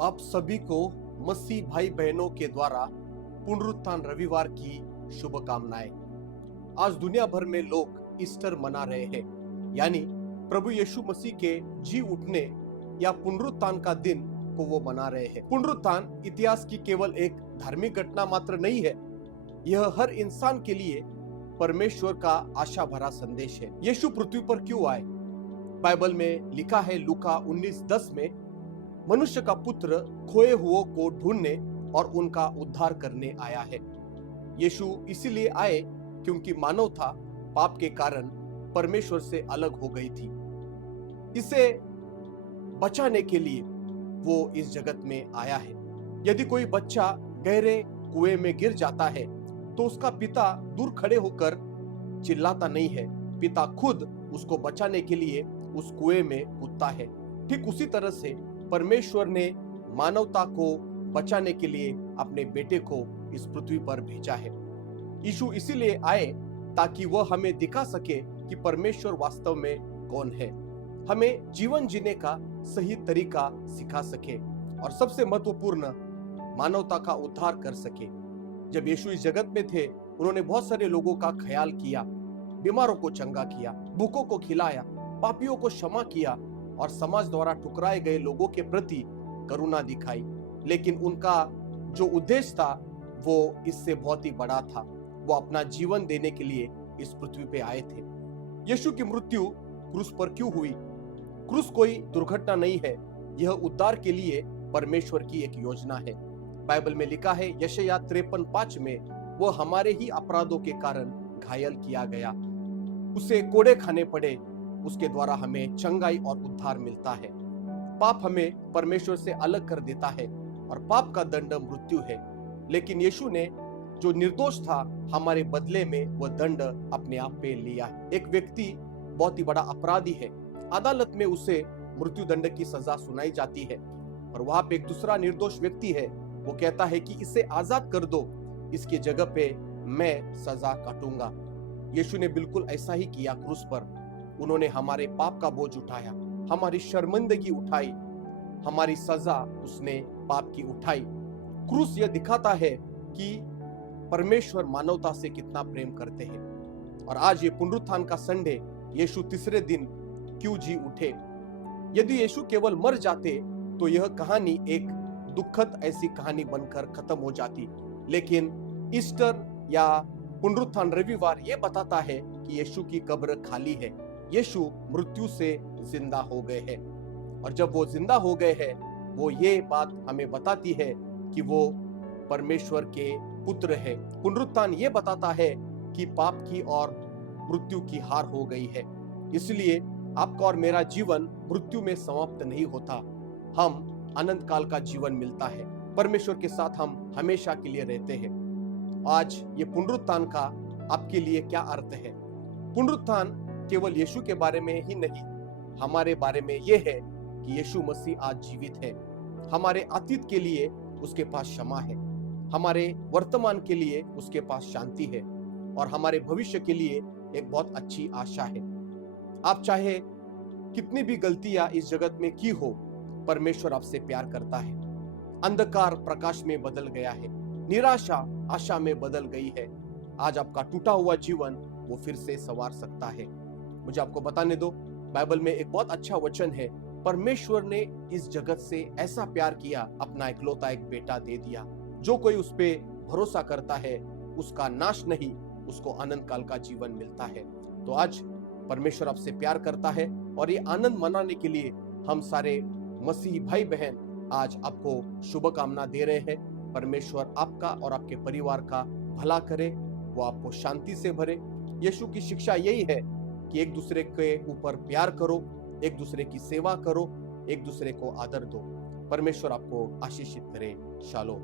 आप सभी को मसीह भाई बहनों के द्वारा पुनरुत्थान रविवार की शुभकामनाएं। आज दुनिया भर में लोग ईस्टर मना रहे हैं, यानी प्रभु यीशु मसीह के जी उठने या पुनरुत्थान का दिन को वो मना रहे हैं। पुनरुत्थान इतिहास की केवल एक धार्मिक घटना मात्र नहीं है, यह हर इंसान के लिए परमेश्वर का आशा भरा संदेश है। यीशु पृथ्वी पर क्यों आए? बाइबल में लिखा है लूका 19:10 में, मनुष्य का पुत्र खोए हुओं को ढूंढने और उनका उद्धार करने आया है। यीशु इसीलिए आए क्योंकि मानवता पाप के कारण परमेश्वर से अलग हो गई थी। इसे बचाने के लिए वो इस जगत में आया है। यदि कोई बच्चा गहरे कुएं में गिर जाता है तो उसका पिता दूर खड़े होकर चिल्लाता नहीं है, पिता खुद उसको बचाने के लिए उस कुएं में कूदता है। ठीक उसी तरह से परमेश्वर ने मानवता को बचाने के लिए अपने बेटे को इस पृथ्वी पर भेजा है। यीशु इसीलिए आए ताकि वह हमें दिखा सके कि परमेश्वर वास्तव में कौन है, हमें जीवन जीने का सही तरीका सिखा सके और सबसे महत्वपूर्ण मानवता का उद्धार कर सके। जब यीशु इस जगत में थे, उन्होंने बहुत सारे लोगों का ख्याल किया, बीमारों को चंगा किया, भूखों को खिलाया, पापियों को क्षमा किया और समाज द्वारा ठुकराए गए लोगों के प्रति करुणा दिखाई। लेकिन उनका जो उद्देश्य था वो इससे बहुत ही बड़ा था। वो अपना जीवन देने के लिए इस पृथ्वी पे आए थे। यीशु की मृत्यु क्रूस पर क्यों हुई? क्रूस कोई दुर्घटना नहीं है, यह उद्धार के लिए परमेश्वर की एक योजना है। बाइबल में लिखा है यशायाह 53:5 में, वो हमारे ही अपराधों के कारण घायल किया गया, उसे कोड़े खाने पड़े, उसके द्वारा हमें चंगाई और उद्धार मिलता है। पाप हमें परमेश्वर से अलग कर देता है और पाप का दंड मृत्यु है। लेकिन यीशु ने जो निर्दोष था, हमारे बदले में वह दंड अपने आप पे लिया। एक व्यक्ति बहुत ही बड़ा अपराधी है, अदालत में उसे मृत्यु दंड की सजा सुनाई जाती है और वहां पे एक दूसरा निर्दोष व्यक्ति है, वो कहता है कि इसे आजाद कर दो, इसकी जगह पे मैं सजा काटूंगा। यीशु ने बिल्कुल ऐसा ही किया। क्रूस पर उन्होंने हमारे पाप का बोझ उठाया, हमारी शर्मिंदगी उठाई, हमारी सजा उसने पाप की उठाई। क्रूस यह दिखाता है कि परमेश्वर मानवता से कितना प्रेम करते हैं। और आज ये पुनरुत्थान का संडे, यीशु तीसरे दिन क्यों जी उठे? यदि यीशु केवल मर जाते तो यह कहानी एक दुखद ऐसी कहानी बनकर खत्म हो जाती। लेकिन ईस्टर या पुनरुत्थान रविवार ये बताता है कि यीशु की कब्र खाली है, यीशु मृत्यु से जिंदा हो गए हैं। और जब वो जिंदा हो गए हैं, वो ये बात हमें बताती है कि वो परमेश्वर के पुत्र है। पुनरुत्थान ये बताता है कि पाप की और मृत्यु की हार हो गई है। इसलिए आपका और मेरा जीवन मृत्यु में समाप्त नहीं होता, हम अनंत काल का जीवन मिलता है। परमेश्वर के साथ हम हमेशा के लिए रहते हैं। आज ये पुनरुत्थान का आपके लिए क्या अर्थ है? पुनरुत्थान केवल यीशु के बारे में ही नहीं, हमारे बारे में यह है कि यीशु मसीह आज जीवित है। हमारे अतीत के लिए उसके पास क्षमा है, हमारे वर्तमान के लिए उसके पास शांति है और हमारे भविष्य के लिए एक बहुत अच्छी आशा है। आप चाहे कितनी भी गलतियां इस जगत में की हो, परमेश्वर आपसे प्यार करता है। अंधकार प्रकाश में बदल गया है, निराशा आशा में बदल गई है। आज आपका टूटा हुआ जीवन वो फिर से संवार सकता है। मुझे आपको बताने दो, बाइबल में एक बहुत अच्छा वचन है, परमेश्वर ने इस जगत से ऐसा प्यार किया, अपना इकलौता एक बेटा दे दिया। जो कोई उस पे भरोसा करता है उसका नाश नहीं, उसको अनंत काल का जीवन मिलता है। तो आज परमेश्वर आपसे प्यार करता है और ये आनंद मनाने के लिए हम सारे मसीही भाई बहन आज आपको शुभकामना दे रहे हैं। परमेश्वर आपका और आपके परिवार का भला करे, वो आपको शांति से भरे। यीशु की शिक्षा यही है कि एक दूसरे के ऊपर प्यार करो, एक दूसरे की सेवा करो, एक दूसरे को आदर दो। परमेश्वर आपको आशीषित करे। शालोम।